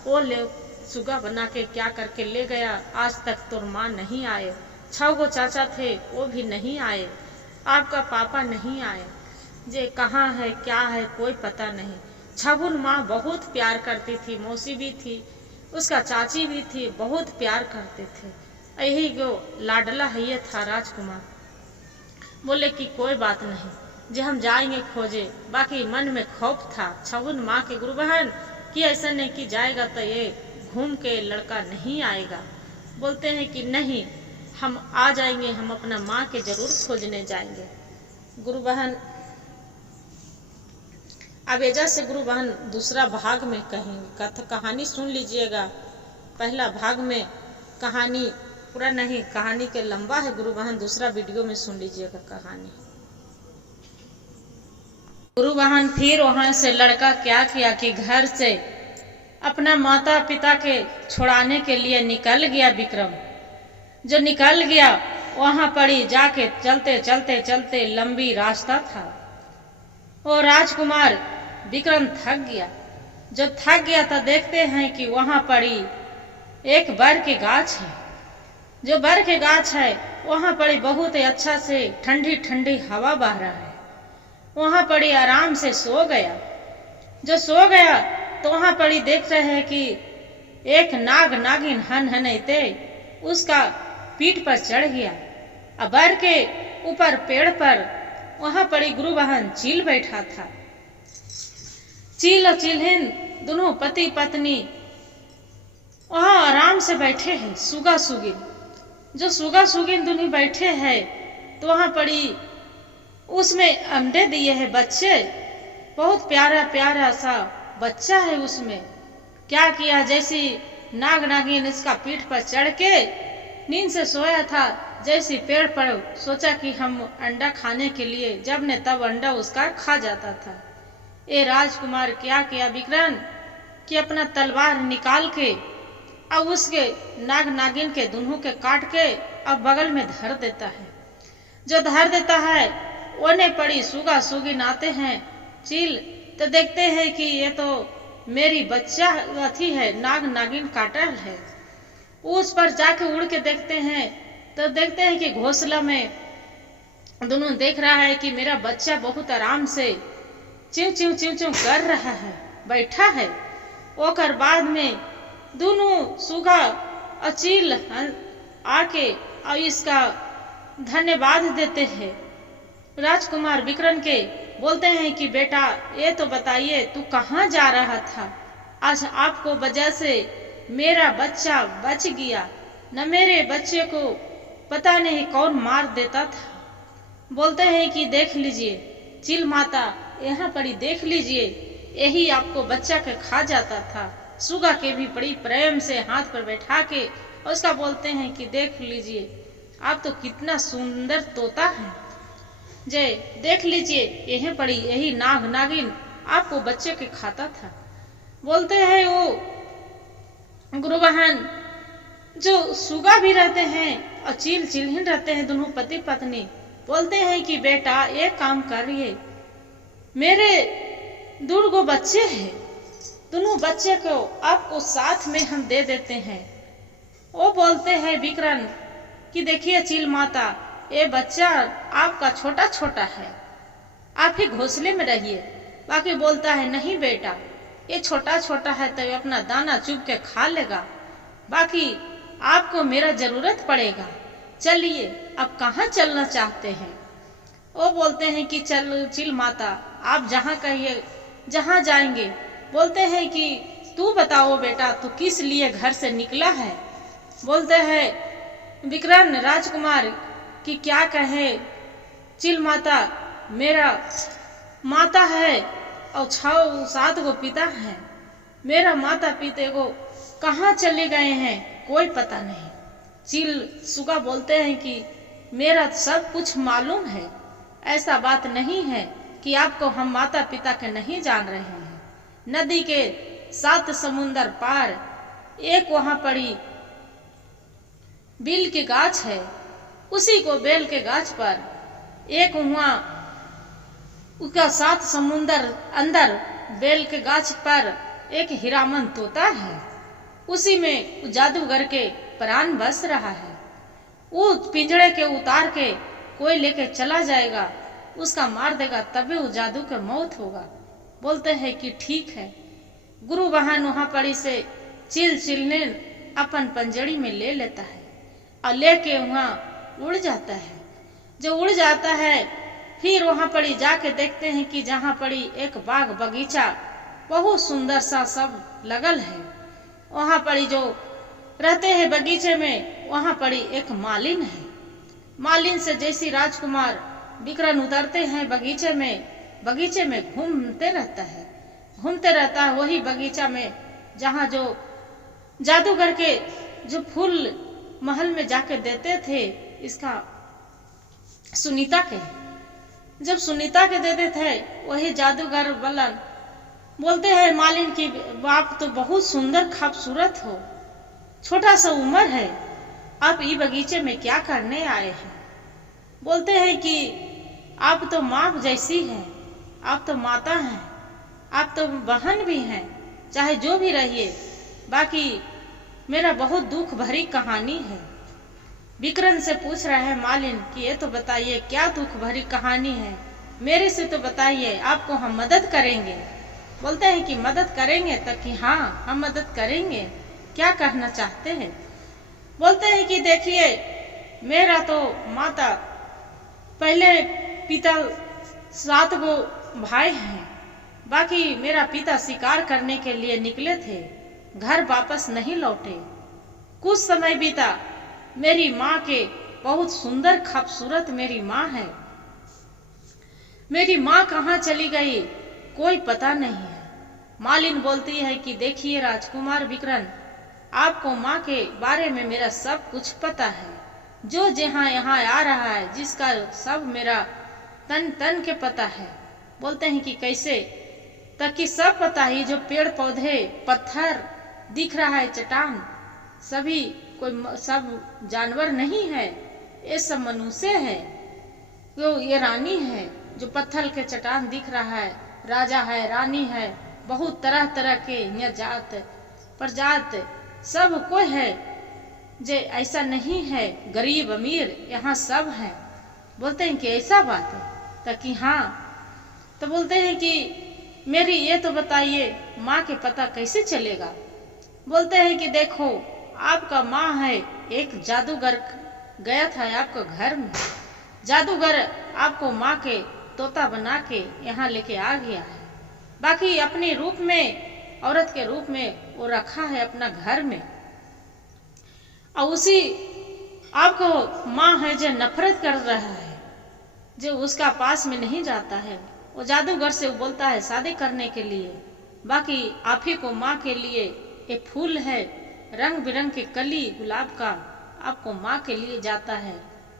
वो ले सुगा बना के क्या करके ले गया। आज तक तो माँ नहीं आए, 6 चाचा थे वो भी नहीं आए, आपका पापा नहीं आए, जे कहाँ है क्या है कोई पता नहीं। 6 माँ बहुत प्यार करती थी, मौसी भी थी, उसका चाची भी थी, बहुत प्यार करते थे। यही जो लाडला है ये था राजकुमार। बोले कि कोई बात नहीं, जे हम जाएंगे खोजे। बाकी मन में खौफ था 6 माँ के गुरु बहन कि ऐसा नहीं कि जाएगा तो ये घूम के लड़का नहीं आएगा। बोलते हैं कि नहीं, हम आ जाएंगे, हम अपना माँ के जरूर खोजने जाएंगे। गुरु बहन अब एजा से गुरु बहन दूसरा भाग में कहेंगे, कहानी सुन लीजिएगा। पहला भाग में कहानी पूरा नहीं, कहानी के लंबा है गुरु बहन, दूसरा वीडियो में सुन लीजिएगा कहानी। गुरु बहन फिर वहां से लड़का क्या किया कि घर से अपना माता पिता के छुड़ाने के लिए निकल गया विक्रम। जो निकल गया वहां पड़ी जाके चलते चलते चलते लंबी रास्ता था। और राजकुमार विक्रम थक गया। जो थक गया तो देखते हैं कि वहां पड़ी एक बर की गाछ है। जो बर के गाछ है वहां पड़ी बहुत ही अच्छा से ठंडी ठंडी हवा बह रहा है। वहां पड़ी आराम से सो गया। जो सो गया तो वहां पड़ी देख रहे हैं कि एक नाग नागिन हनहनाते उसका पीठ पर चढ़ गया। अब बर के ऊपर पेड़ पर वहां पड़ी गुरु वाहन चील बैठा था। चील और चिल्हिन दोनों पति पत्नी वहां आराम से बैठे हैं। सुगा सुगिन जो सुगा सुगिन दोनों बैठे हैं तो वहां पड़ी उसमें अंडे दिए हैं बच्चे। बहुत प्यारा प्यारा सा बच्चा है उसमें। क्या किया, जैसी नाग नागिन इसका पीठ पर चढ़ के नींद से सोया था, जैसी पेड़ पर सोचा कि हम अंडा खाने के लिए, जब ने तब अंडा उसका खा जाता था। ए राजकुमार क्या किया विकर्ण कि अपना तलवार निकाल के अब उसके नाग नागिन के दोनों के काट के अब बगल में धर देता है। जो धर देता है उन्हें पड़ी सुगा सुगिन आते हैं। चील तो देखते हैं कि ये तो मेरी बच्चा अथी है, नाग नागिन काटल है। उस पर जाके उड़ के देखते हैं तो देखते हैं कि घोंसला में दोनों देख रहा है कि मेरा बच्चा बहुत आराम से चिव चिव चिव चिव कर रहा है, बैठा है। ओकर बाद में दोनों सुगा और चील आके और इसका धन्यवाद देते हैं। राजकुमार विकर्ण के बोलते हैं कि बेटा ये तो बताइए तू कहाँ जा रहा था? आज आपको वजह से मेरा बच्चा बच गया, न मेरे बच्चे को पता नहीं कौन मार देता था। बोलते हैं कि देख लीजिए चील माता, यहाँ पड़ी देख लीजिए, यही आपको बच्चा के खा जाता था। सुगा के भी बड़ी प्रेम से हाथ पर बैठा के उसका बोलते हैं कि देख लीजिए आप तो कितना सुंदर तोता है, जय देख लीजिए यही पड़ी यही नाग नागिन आपको बच्चे के खाता था। बोलते हैं वो गुरुवाहन जो सुगा भी रहते हैं और चील चिल्हिन रहते हैं, दोनों पति पत्नी बोलते हैं कि बेटा एक काम करिए, मेरे दो बच्चे हैं, दोनों बच्चे को आपको साथ में हम दे देते हैं। वो बोलते हैं विकर्ण कि देखिए चील माता, ये बच्चा आपका छोटा छोटा है, आप ही घोंसले में रहिए। बाकी बोलता है नहीं बेटा, ये छोटा छोटा है तो अपना दाना चुप के खा लेगा, बाकी आपको मेरा जरूरत पड़ेगा। चलिए अब कहाँ चलना चाहते हैं? वो बोलते हैं कि चल चील माता, आप जहाँ कहिए जहाँ जाएंगे। बोलते हैं कि तू बताओ बेटा तू किस लिए घर से निकला है? बोलते हैं विकर्ण राजकुमार कि क्या कहे चील माता, मेरा माता है और 6-7 गो पिता है, मेरा माता पिता को कहाँ चले गए हैं कोई पता नहीं। चील सुगा बोलते हैं कि मेरा सब कुछ मालूम है, ऐसा बात नहीं है कि आपको हम माता पिता के नहीं जान रहे हैं। नदी के 7 समुंदर पार एक वहां पड़ी बेल के गाछ है, उसी को बेल के गाछ पर एक वहां उसका 7 समुंदर अंदर बेल के गाछ पर एक हीरामन तोता है, उसी में जादूगर के प्राण बस रहा है। वो पिंजड़े के उतार के कोई लेके चला जाएगा, उसका मार देगा तभी वो जादू का मौत होगा। बोलते हैं कि ठीक है। गुरु वाहन वहां पड़ी से चील चिलने अपन पंजड़ी में ले लेता है और लेके वहां उड़ जाता है। जो उड़ जाता है फिर वहां पड़ी जाके देखते हैं कि जहां पड़ी एक बाग बगीचा बहुत सुंदर सा सब लगल है। वहां पड़ी जो रहते हैं बगीचे में, वहां पड़ी एक मालिन है। मालिन से जैसी राजकुमार विकर्ण उतरते हैं बगीचे में घूमते रहता है वही बगीचा में जहाँ जो जादूगर के जो फूल महल में जाके देते थे, इसका सुनीता के जब सुनीता के देते थे वही जादूगर बलन बोलते हैं मालिन की आप तो बहुत सुंदर खूबसूरत हो, छोटा सा उम्र है, आप ये बगीचे में क्या करने आए हैं? बोलते हैं कि आप तो माँ जैसी हैं, आप तो माता हैं, आप तो बहन भी हैं, चाहे जो भी रहिए, बाकी मेरा बहुत दुख भरी कहानी है। विक्रम से पूछ रहा है मालिन कि ये तो बताइए क्या दुख भरी कहानी है, मेरे से तो बताइए, आपको हम मदद करेंगे। बोलते हैं कि मदद करेंगे, तब कि हाँ हम मदद करेंगे, क्या कहना चाहते हैं। बोलते हैं कि देखिए मेरा तो माता पहले पिता 7 गो भाई हैं, बाकी मेरा पिता शिकार करने के लिए निकले थे, घर वापस नहीं लौटे। कुछ समय बीता, मेरी माँ के बहुत सुंदर खूबसूरत मेरी माँ है, मेरी माँ कहाँ चली गई कोई पता नहीं है। मालिन बोलती है कि देखिए राजकुमार विक्रम, आपको माँ के बारे में मेरा सब कुछ पता है, जो जहाँ यहाँ आ रहा है जिसका सब मेरा तन तन के पता है। बोलते हैं कि कैसे, ताकि सब पता ही, जो पेड़ पौधे पत्थर दिख रहा है चट्टान, सभी कोई सब जानवर नहीं है, ये सब मनुष्य है। तो ये रानी है, जो पत्थर के चट्टान दिख रहा है, राजा है, रानी है, बहुत तरह तरह के यहाँ जात प्रजात सब कोई है, जे ऐसा नहीं है गरीब अमीर, यहाँ सब है। बोलते हैं कि ऐसा बात है, ताकि हाँ। तो बोलते हैं कि मेरी ये तो बताइए माँ के पता कैसे चलेगा। बोलते हैं कि देखो आपका माँ है, एक जादूगर गया था आपके घर में, जादूगर आपको माँ के तोता बना के यहाँ लेके आ गया है, बाकी अपने रूप में, औरत के रूप में वो रखा है अपना घर में। और उसी आपको माँ है जो नफरत कर रहा है, जो उसका पास में नहीं जाता है, वो जादूगर से बोलता है शादी करने के लिए, बाकी आप ही को माँ के लिए एक फूल है रंग बिरंग के कली गुलाब का, आपको माँ के लिए जाता है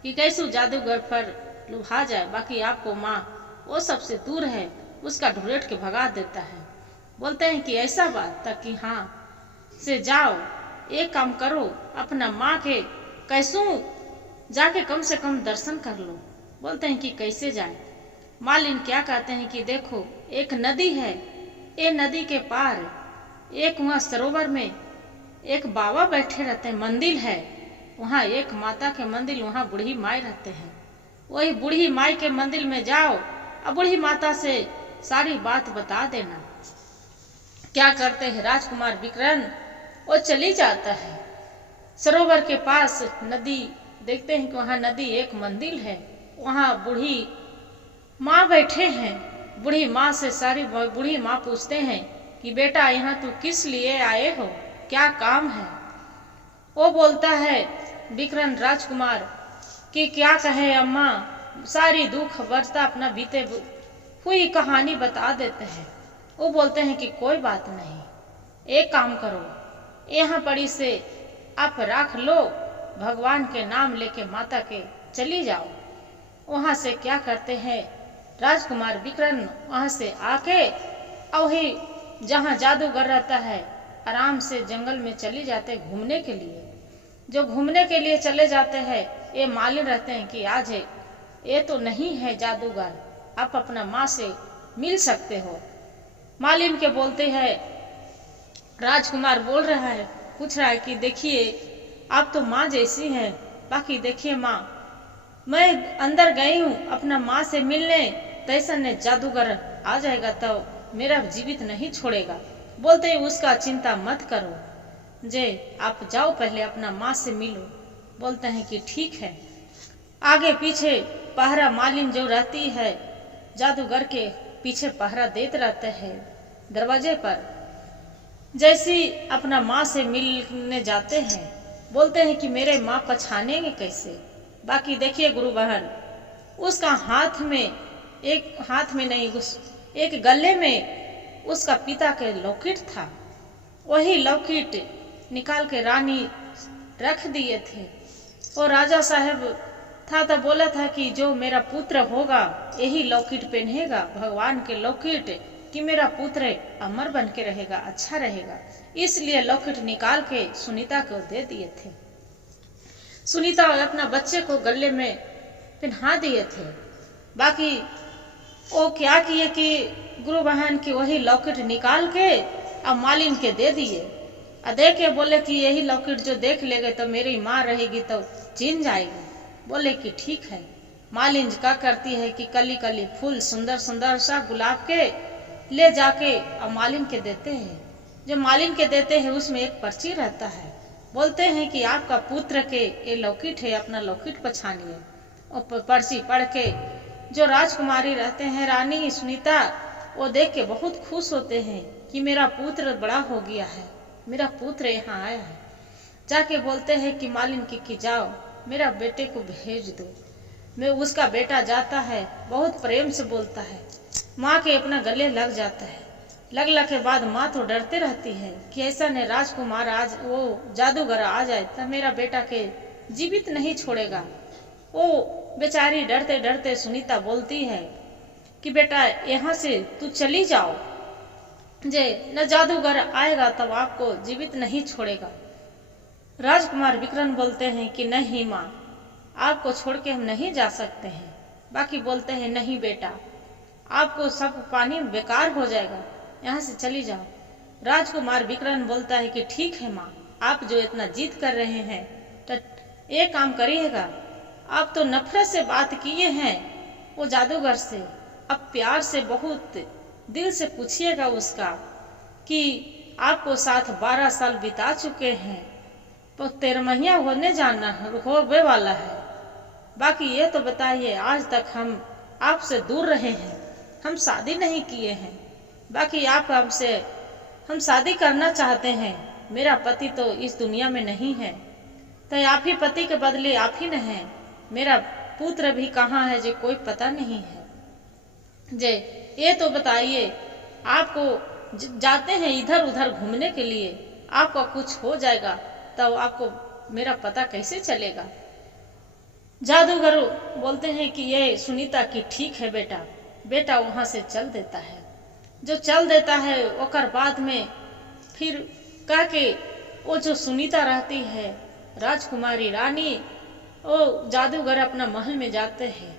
कि कैसे जादूगर पर लुभा जाए, बाकी आपको माँ वो सबसे दूर है, उसका ढूंढ के भगा देता है। बोलते हैं कि ऐसा बात, ताकि हाँ से जाओ, एक काम करो, अपना माँ के कैसू जाके कम से कम दर्शन कर लो। बोलते हैं कि कैसे जाए। मालिन क्या कहते हैं कि देखो एक नदी है, ये नदी के पार एक वहाँ सरोवर में एक बाबा बैठे रहते हैं, मंदिर है वहाँ, एक माता के मंदिर, वहाँ बूढ़ी माई रहते हैं, वही बूढ़ी माई के मंदिर में जाओ और बूढ़ी माता से सारी बात बता देना। क्या करते हैं राजकुमार विक्रम, वो चली जाता है सरोवर के पास, नदी देखते हैं कि वहाँ नदी एक मंदिर है, वहाँ बूढ़ी माँ बैठे हैं। बूढ़ी माँ से सारी बूढ़ी माँ पूछते हैं कि बेटा यहाँ तू किस लिए आए हो, क्या काम है। वो बोलता है विक्रम राजकुमार कि क्या कहे अम्मा, सारी दुख वर्षता अपना बीते हुई कहानी बता देते हैं। वो बोलते हैं कि कोई बात नहीं, एक काम करो, यहाँ पड़ी से आप रख लो, भगवान के नाम लेके माता के चली जाओ। वहाँ से क्या करते हैं राजकुमार विक्रम, वहाँ से आके वही जहाँ जादूगर रहता है आराम से जंगल में चली जाते घूमने के लिए। जो घूमने के लिए चले जाते हैं, ये मालिन रहते हैं कि आज है ये तो नहीं है जादूगर, आप अपना माँ से मिल सकते हो। मालिन के बोलते हैं, राजकुमार बोल रहा है, पूछ रहा है कि देखिए आप तो माँ जैसी हैं, बाकी देखिए माँ, मैं अंदर गई हूँ अपना माँ से मिलने, तैसा ने जादूगर आ जाएगा तो मेरा जीवित नहीं छोड़ेगा। बोलते हैं उसका चिंता मत करो, जे आप जाओ पहले अपना माँ से मिलो। बोलते हैं कि ठीक है। आगे पीछे पहरा मालिन जो रहती है जादूगर के पीछे पहरा देते रहते हैं दरवाजे पर। जैसी अपना माँ से मिलने जाते हैं, बोलते हैं कि मेरे माँ पछानेंगे कैसे। बाकी देखिए गुरु बहन, उसका हाथ में नहीं, उस एक गले में उसका पिता के लॉकेट था, वही लॉकेट निकाल के रानी रख दिए थे। और राजा साहब था तो बोला था कि जो मेरा पुत्र होगा यही लॉकेट पहनेगा, भगवान के लॉकेट, कि मेरा पुत्र अमर बन के रहेगा, अच्छा रहेगा। इसलिए लॉकेट निकाल के सुनीता को दे दिए थे। सुनीता अपना बच्चे को गले में पहना दिए थे। बाकी वो क्या किए कि गुरु बहन की वही लॉकेट निकाल के अब मालिन के दे दिए। देख के बोले कि यही लॉकेट जो देख लेगे तो मेरी माँ रहेगी तो चीन जाएगी। बोले कि ठीक है। मालिन क्या करती है कि कली कली फूल सुंदर सुंदर सा गुलाब के ले जाके और मालिन के देते हैं। जो मालिन के देते हैं उसमें एक पर्ची रहता है। बोलते हैं कि आपका पुत्र के ये लॉकेट है, अपना लॉकेट पछानिए। और पर्ची पढ़ के जो राजकुमारी रहते हैं रानी सुनीता, वो देख के बहुत खुश होते हैं कि मेरा पुत्र बड़ा हो गया है, मेरा पुत्र यहाँ आया है। जाके बोलते हैं कि मालिन की जाओ मेरा बेटे को भेज दो। मैं उसका बेटा जाता है, बहुत प्रेम से बोलता है, माँ के अपना गले लग जाता है। लगने के बाद माँ तो डरते रहती है कि ऐसा ने राजकुमार आज वो जादूगर आ जाए तब मेरा बेटा के जीवित नहीं छोड़ेगा। वो बेचारी डरते डरते सुनीता बोलती है कि बेटा यहाँ से तू चली जाओ, जे न जादूगर आएगा तब आपको जीवित नहीं छोड़ेगा। राजकुमार विक्रम बोलते हैं कि नहीं माँ, आपको छोड़ के हम नहीं जा सकते हैं। बाकी बोलते हैं नहीं बेटा, आपको सब पानी बेकार हो जाएगा, यहाँ से चली जाओ। राजकुमार विक्रम बोलता है कि ठीक है माँ, आप जो इतना जिद कर रहे हैं तो एक काम करिएगा, आप तो नफरत से बात किए हैं वो जादूगर से, अब प्यार से बहुत दिल से पूछिएगा उसका कि आपको साथ 12 साल बिता चुके हैं, तो 13 होने जाना होने वाला है। बाकी ये तो बताइए आज तक हम आपसे दूर रहे हैं, हम शादी नहीं किए हैं। बाकी आप हमसे हम शादी करना चाहते हैं। मेरा पति तो इस दुनिया में नहीं है, तो आप ही पति के बदले आप ही न हैं। मेरा पुत्र भी कहाँ है जो कोई पता नहीं है। जे ये तो बताइए, आपको जाते हैं इधर उधर घूमने के लिए, आपको कुछ हो जाएगा तो आपको मेरा पता कैसे चलेगा। जादूगर बोलते हैं कि ये सुनीता की ठीक है बेटा। बेटा वहां से चल देता है। जो चल देता है ओकर बाद में फिर कह के वो जो सुनीता रहती है राजकुमारी रानी, वो जादूगर अपना महल में जाते हैं।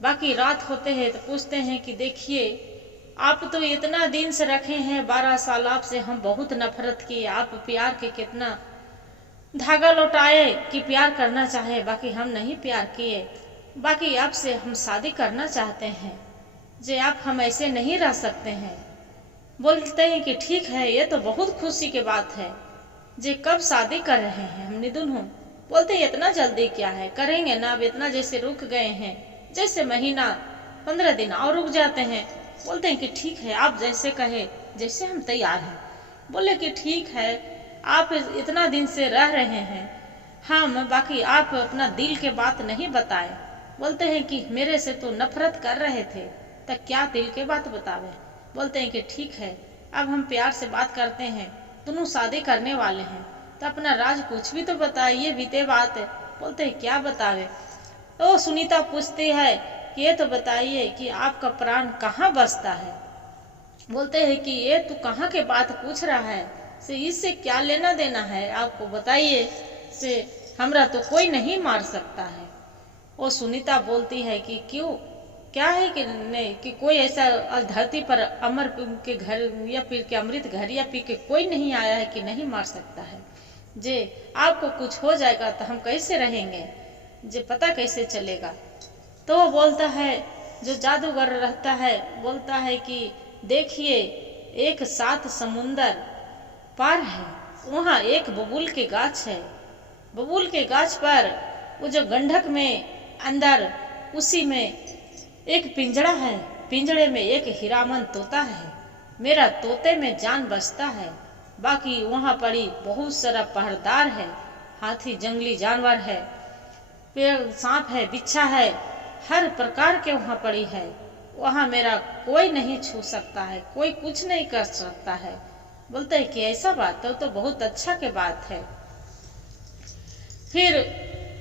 बाकी रात होते हैं तो पूछते हैं कि देखिए आप तो इतना दिन से रखे हैं, 12 साल आपसे हम बहुत नफरत की, आप प्यार के कितना धागा लौटाए कि प्यार करना चाहे, बाकी हम नहीं प्यार किए। बाकी आपसे हम शादी करना चाहते हैं, जे आप हम ऐसे नहीं रह सकते हैं। बोलते हैं कि ठीक है, ये तो बहुत खुशी की बात है, जे कब शादी कर रहे हैं हम निधुन हूँ। बोलते हैं इतना जल्दी क्या है, करेंगे ना, अब इतना जैसे रुक गए हैं, जैसे महीना 15 दिन और रुक जाते हैं। बोलते हैं कि ठीक है, आप जैसे कहे जैसे हम तैयार हैं। बोले कि ठीक है, आप इतना दिन से रह रहे हैं हम, बाकी आप अपना दिल के बात नहीं बताए। बोलते हैं कि मेरे से तो नफरत कर रहे थे, तो क्या दिल के बात बतावे। बोलते हैं कि ठीक है, अब हम प्यार से बात करते हैं, दोनों शादी करने वाले हैं, तो अपना राज कुछ भी तो बताइए, बीते बात है। बोलते हैं क्या बतावे। तो सुनीता पूछती है कि ये तो बताइए कि आपका प्राण कहाँ बसता है। बोलते हैं कि ये तू कहाँ के बात पूछ रहा है, से इससे क्या लेना देना है, आपको बताइए, से हमरा तो कोई नहीं मार सकता है। वो सुनीता बोलती है कि क्यों, क्या है कि नहीं कि कोई ऐसा धरती पर अमर के घर या पी के अमृत घर या पी के कोई नहीं आया है कि नहीं मार सकता है। जे आपको कुछ हो जाएगा तो हम कैसे रहेंगे, जे पता कैसे चलेगा। तो वो बोलता है, जो जादूगर रहता है बोलता है कि देखिए एक 7 समुंदर पार है, वहाँ एक बबूल के गाछ है। बबूल के गाछ पर वो जो गंडक में अंदर उसी में एक पिंजड़ा है, पिंजड़े में एक हीरामन तोता है। मेरा तोते में जान बसता है। बाकी वहाँ पड़ी बहुत सारा पहरेदार है, हाथी जंगली जानवर है, पेड़ सांप है, बिच्छा है, हर प्रकार के वहाँ पड़ी है। वहाँ मेरा कोई नहीं छू सकता है, कोई कुछ नहीं कर सकता है। बोलते हैं कि ऐसा बात तो बहुत अच्छा के बात है। फिर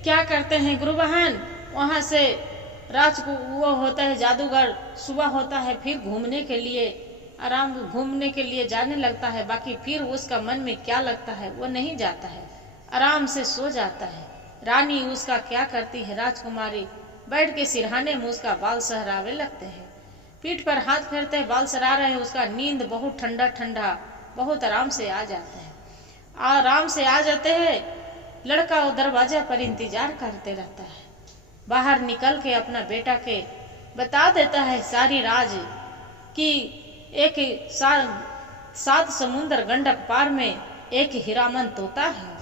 क्या करते हैं गुरु बहन, वहाँ से रात को वो होता है जादूगर, सुबह होता है फिर घूमने के लिए आराम घूमने के लिए जाने लगता है। बाकी फिर उसका मन में क्या लगता है वो नहीं जाता है, आराम से सो जाता है। रानी उसका क्या करती है, राजकुमारी बैठ के सिरहाने में उसका बाल सहरावे लगते हैं, पीठ पर हाथ फेरते हैं, बाल सहरा रहे हैं। उसका नींद बहुत ठंडा ठंडा बहुत आराम से आ जाता है। आराम से आ जाते हैं। लड़का वो दरवाजे पर इंतजार करते रहता है। बाहर निकल के अपना बेटा के बता देता है सारी राज कि एक सात समुंदर गंडक पार में एक हीरामन तोता है,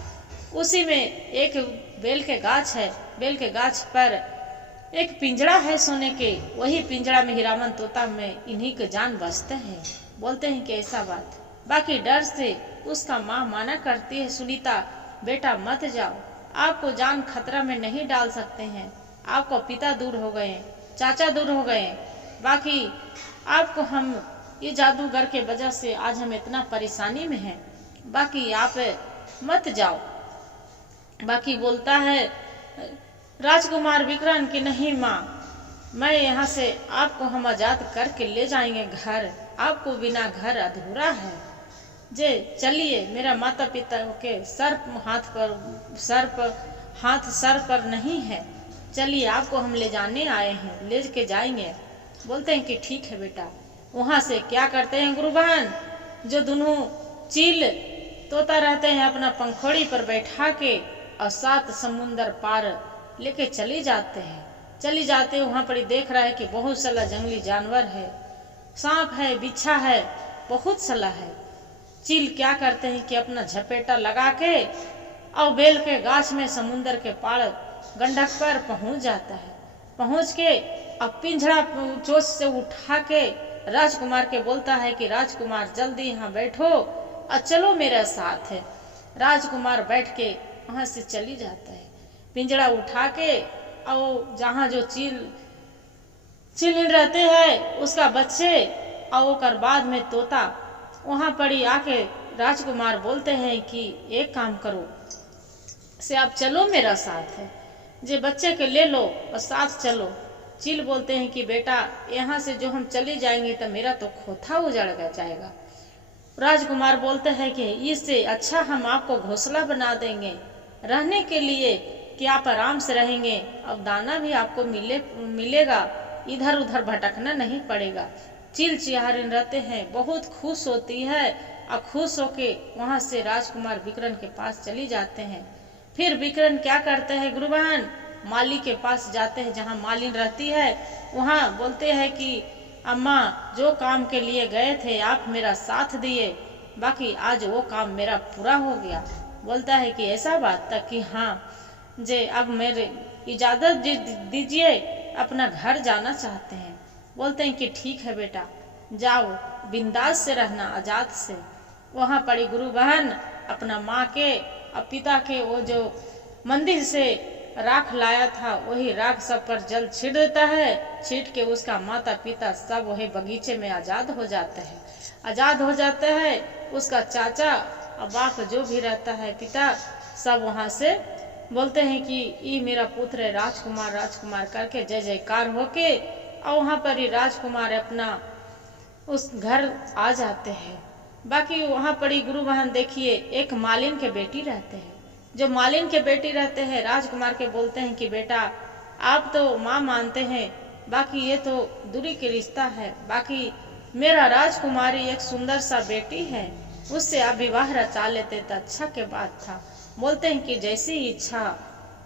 उसी में एक बेल के गाछ है, बेल के गाछ पर एक पिंजड़ा है सोने के, वही पिंजड़ा में हीरामन तोता में इन्हीं के जान बसते हैं। बोलते हैं कि ऐसा बात। बाकी डर से उसका माँ माना करती है, सुनीता बेटा मत जाओ, आपको जान खतरा में नहीं डाल सकते हैं, आपको पिता दूर हो गए, चाचा दूर हो गए, बाकी आपको हम ये जादूगर के वजह से आज हम इतना परेशानी में हैं, बाकी आप मत जाओ। बाकी बोलता है राजकुमार विक्रम कि नहीं माँ, मैं यहाँ से आपको हम आजाद करके ले जाएंगे घर, आपको बिना घर अधूरा है। जे चलिए, मेरा माता पिता के सर पर नहीं है, चलिए आपको हम ले जाने आए हैं, ले के जाएंगे। बोलते हैं कि ठीक है बेटा। वहां से क्या करते हैं गुरु बहन, जो दोनों चील तोता रहते हैं अपना पंखोड़ी पर बैठा के और 7 समुंदर पार लेके चली जाते हैं। वहां पर देख रहा है कि बहुत सारा जंगली जानवर है, सांप है, बिच्छा है, बहुत सारा है। चील क्या करते हैं कि अपना झपेटा लगा के और बेल के गाछ में समुंदर के पार गंडक पर पहुंच जाता है। पहुंच के अब पिंजड़ा चोंच से उठा के राजकुमार के बोलता है कि राजकुमार जल्दी यहाँ बैठो और चलो मेरे साथ है। राजकुमार बैठ के वहां से चली जाता है। पिंजड़ा उठा के और जहाँ जो चील रहते हैं उसका बच्चे और कर बाद में तोता वहां पड़ी आके राजकुमार बोलते हैं कि एक काम करो से आप चलो मेरा साथ है, जे बच्चे के ले लो और साथ चलो। चील बोलते हैं कि बेटा यहाँ से जो हम चले जाएंगे तो मेरा तो खोथा उजड़ जाएगा। राजकुमार बोलते हैं कि इससे अच्छा हम आपको घोंसला बना देंगे रहने के लिए, कि आप आराम से रहेंगे, अब दाना भी आपको मिलेगा, इधर उधर भटकना नहीं पड़ेगा। चील चिहारिन रहते हैं, बहुत खुश होती है और खुश होके वहां से राजकुमार विक्रम के पास चली जाते हैं। फिर विक्रम क्या करते हैं गुरु बहन, माली के पास जाते हैं जहाँ मालिन रहती है। वहाँ बोलते हैं कि अम्मा जो काम के लिए गए थे आप मेरा साथ दिए, बाकी आज वो काम मेरा पूरा हो गया। बोलता है कि ऐसा बात तक कि हाँ जे अब मेरे इजाजत दीजिए, अपना घर जाना चाहते हैं। बोलते हैं कि ठीक है बेटा जाओ, बिंदास से रहना आजाद से। वहां पड़ी गुरु बहन अपना माँ के और पिता के वो जो मंदिर से राख लाया था वही राख सब पर जल छीट देता है। छीट के उसका माता पिता सब वही बगीचे में आजाद हो जाते हैं। उसका चाचा और बाप जो भी रहता है पिता सब वहां से बोलते हैं कि ये मेरा पुत्र है राजकुमार करके जय जयकार होके और वहां पर ही राजकुमार अपना उस घर आ जाते हैं। बाकी वहां पर ही गुरु बहन देखिए एक मालिन के बेटी रहते हैं, जो मालिन के बेटी रहते हैं राजकुमार के बोलते हैं कि बेटा आप तो माँ मानते हैं, बाकी ये तो दूरी के रिश्ता है, बाकी मेरा राजकुमारी एक सुंदर सा बेटी है, उससे आप विवाह रचा लेते तो अच्छा के बात था। बोलते हैं कि जैसी इच्छा,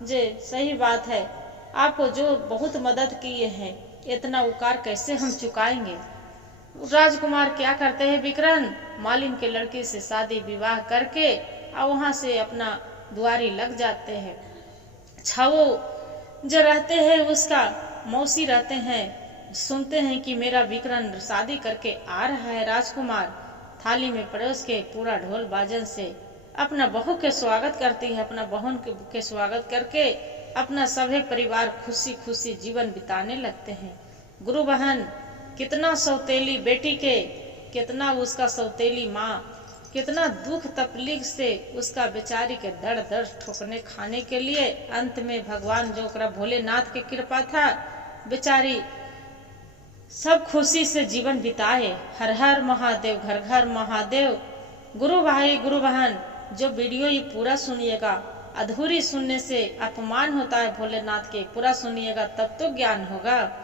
जे सही बात है, आपको जो बहुत मदद किए हैं इतना उपकार कैसे हम चुकाएंगे। राजकुमार क्या करते हैं विक्रम मालिन के लड़के से शादी विवाह करके और वहां से अपना दुआरी लग जाते हैं। छावो जो रहते हैं उसका मौसी रहते हैं, सुनते हैं कि मेरा विक्रम शादी करके आ रहा है। राजकुमार थाली में परोस के पूरा ढोल बाजन से अपना बहू के स्वागत करती है, अपना बहन के स्वागत करके अपना सभी परिवार खुशी खुशी जीवन बिताने लगते हैं। गुरु बहन कितना सौतेली बेटी के, कितना उसका सौतेली माँ कितना दुख तकलीफ से उसका बेचारी के दर दर ठोकने खाने के लिए अंत में भगवान जो भोलेनाथ की कृपा था बेचारी सब खुशी से जीवन बिताए। हर हर महादेव, घर घर महादेव। गुरु भाई गुरु बहन जो वीडियो ये पूरा सुनिएगा, अधूरी सुनने से अपमान होता है भोलेनाथ के, पूरा सुनिएगा तब तो ज्ञान होगा।